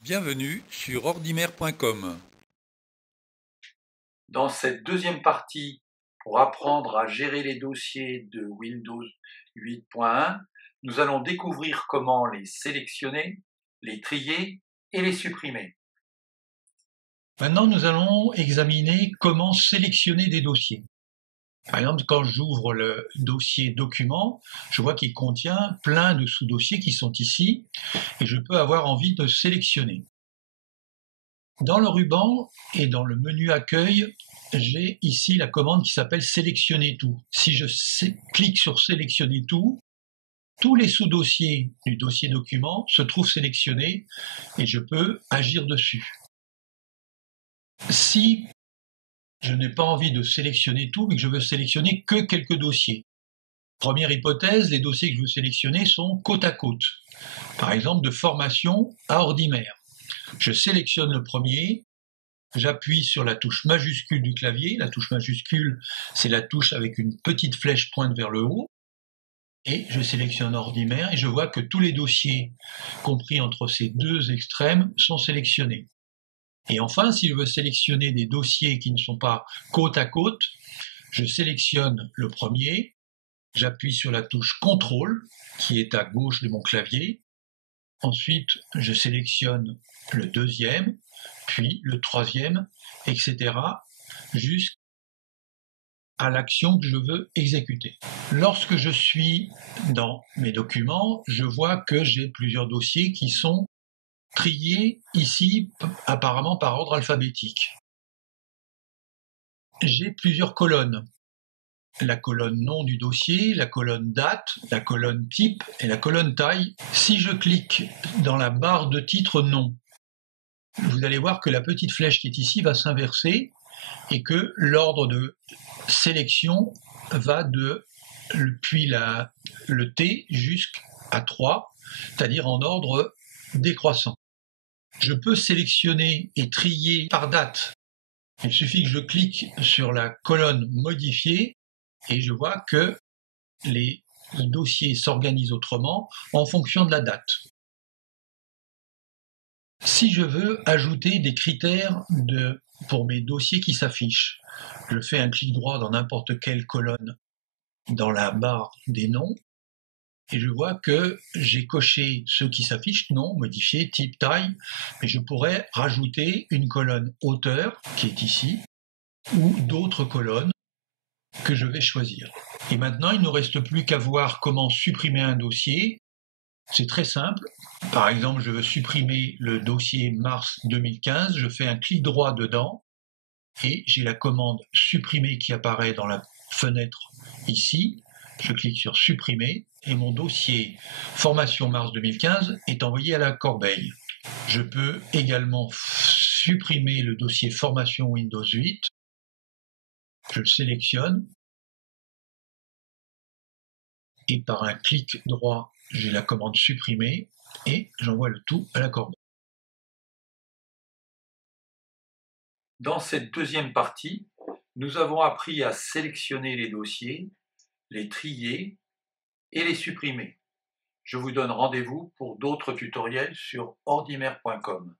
Bienvenue sur ordimer.com. Dans cette deuxième partie, pour apprendre à gérer les dossiers de Windows 8.1, nous allons découvrir comment les sélectionner, les trier et les supprimer. Maintenant, nous allons examiner comment sélectionner des dossiers. Par exemple, quand j'ouvre le dossier document, je vois qu'il contient plein de sous-dossiers qui sont ici et je peux avoir envie de sélectionner. Dans le ruban et dans le menu accueil, j'ai ici la commande qui s'appelle sélectionner tout. Si je clique sur sélectionner tout, tous les sous-dossiers du dossier document se trouvent sélectionnés et je peux agir dessus. Si je n'ai pas envie de sélectionner tout, mais que je veux sélectionner que quelques dossiers. Première hypothèse, les dossiers que je veux sélectionner sont côte à côte. Par exemple, de formation à Ordimer. Je sélectionne le premier, j'appuie sur la touche majuscule du clavier. La touche majuscule, c'est la touche avec une petite flèche pointe vers le haut. Et je sélectionne Ordimer et je vois que tous les dossiers compris entre ces deux extrêmes sont sélectionnés. Et enfin, si je veux sélectionner des dossiers qui ne sont pas côte à côte, je sélectionne le premier, j'appuie sur la touche CTRL, qui est à gauche de mon clavier. Ensuite, je sélectionne le deuxième, puis le troisième, etc., jusqu'à l'action que je veux exécuter. Lorsque je suis dans mes documents, je vois que j'ai plusieurs dossiers qui sont triés ici apparemment par ordre alphabétique. J'ai plusieurs colonnes. La colonne nom du dossier, la colonne date, la colonne type et la colonne taille. Si je clique dans la barre de titre nom, vous allez voir que la petite flèche qui est ici va s'inverser et que l'ordre de sélection va depuis le T jusqu'à 3, c'est-à-dire en ordre décroissant. Je peux sélectionner et trier par date. Il suffit que je clique sur la colonne modifier et je vois que les dossiers s'organisent autrement en fonction de la date. Si je veux ajouter des critères pour mes dossiers qui s'affichent, je fais un clic droit dans n'importe quelle colonne dans la barre des noms et je vois que j'ai coché ceux qui s'affichent, nom, modifié, type, taille, mais je pourrais rajouter une colonne hauteur qui est ici ou d'autres colonnes que je vais choisir. Et maintenant, il ne nous reste plus qu'à voir comment supprimer un dossier. C'est très simple. Par exemple, je veux supprimer le dossier mars 2015. Je fais un clic droit dedans et j'ai la commande supprimer qui apparaît dans la fenêtre ici. Je clique sur supprimer et mon dossier formation mars 2015 est envoyé à la corbeille. Je peux également supprimer le dossier formation Windows 8. Je le sélectionne et par un clic droit, j'ai la commande supprimer et j'envoie le tout à la corbeille. Dans cette deuxième partie, nous avons appris à sélectionner les dossiers, les trier et les supprimer. Je vous donne rendez-vous pour d'autres tutoriels sur ordimer.com.